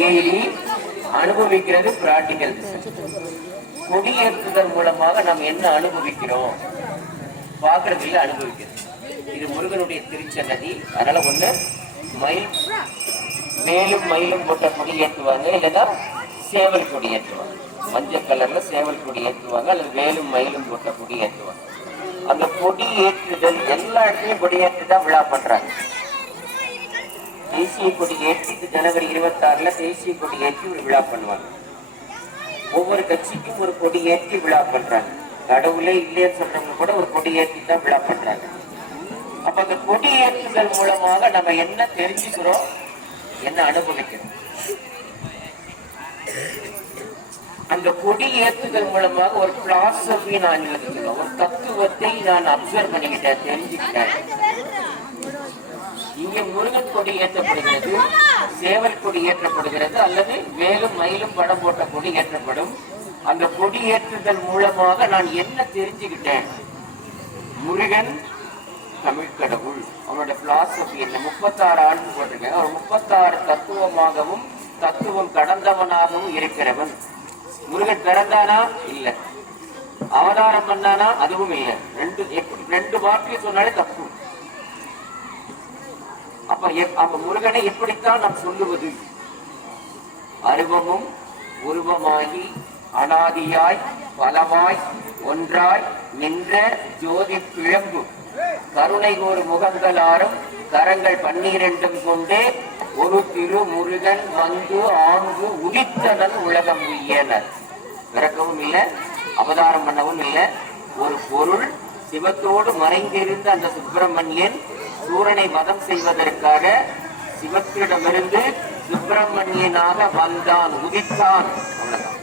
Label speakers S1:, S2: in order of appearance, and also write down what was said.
S1: Theory அனுபவிக்கிறது practical கொடியேற்றுதல் மூலமாக நாம் என்ன அனுபவிக்கிறோம்? பார்க்கறது அனுபவிக்கிறது. இது முருகனுடைய திருச்சன்னதி. அதனால ஒண்ணு மயில் மேலும் மயிலும் போட்ட கொடி ஏற்றுவாங்க இல்லைன்னா சேவல் கொடி ஏற்றுவாங்க. மஞ்சள் கலர்ல சேவல் கொடி ஏற்றுவாங்க அல்லது மேலும் மயிலும் போட்ட கொடி ஏற்றுவாங்க. அந்த கொடி ஏற்றுதல் எல்லா இடத்துலயும் கொடி ஏற்றி தான் விழா பண்றாங்க. தேசிய கொடி ஏற்றிட்டு ஜனவரி இருபத்தி ஆறுல தேசிய கொடி ஏற்றி ஒரு விழா பண்ணுவாங்க. ஒவ்வொரு கட்சிக்கும் ஒரு கொடி ஏற்றி விழா பண்றாங்க. கடவுளே இல்லைன்னு சொல்றவங்க கூட ஒரு கொடி ஏற்றி தான் விழா பண்றாங்க. அப்ப அந்த கொடி ஏற்றுதல் மூலமாக நம்ம என்ன தெரிஞ்சுக்கிறோம்? என்ன அனுபவிக்கிறோம்? அந்த கொடி ஏற்றுதல் மூலமாக ஒரு பிலாசபி நான் எழுதுகிறோம் ஒரு தத்துவத்தை நான் அப்சர்வ் பண்ணிக்கிட்டேன் தெரிஞ்சுக்கிட்டேன். இங்கே முருகன் கொடி ஏற்றப்படுகிறது சேவல் கொடி ஏற்றப்படுகிறது அல்லது வேலும் மயிலும் படம் போட்ட கொடி ஏற்றப்படும். அந்த கொடி ஏற்றுதல் மூலமாக நான் என்ன தெரிஞ்சுக்கிட்டேன்? முருகன் தமிழ் கடவுள். அவனோட பிலாசபி என்ன? முப்பத்தாறு ஆண்டு போட்டிருக்கேன் அவர் முப்பத்தாறு தத்துவமாகவும் தத்துவம் கடந்தவனாகவும் இருக்கிறவன். முருகன் பிறந்தானா? இல்ல. அவதாரம் பண்ணானா? அதுவும் இல்ல. ரெண்டு எப்படி ரெண்டு வார்த்தையை சொன்னாலே தப்பு. அப்ப முருகனை எப்படித்தான் நாம் சொல்லுவது? அருவமும் உருவமாகி அனாதியாய் பலமாய் ஒன்றாய் நின்ற ஜோதி பிழம்பு. கருணை ஒரு முகங்களாரும் கரங்கள் பன்னிரண்டும் கொண்டே ஒரு திரு முருகன் வந்து ஆங்கு உதித்தனன் உலகம் உய்யனர் பிறக்கவும் இல்லை அவதாரம் பண்ணவும் இல்லை. ஒரு பொருள் சிவத்தோடு மறைந்திருந்த அந்த சுப்பிரமணியன் சூரனை வதம் செய்வதற்காக சிவத்திடமிருந்து சுப்பிரமணியனாக வந்தான் உதித்தான் அவ்வளவுதான்.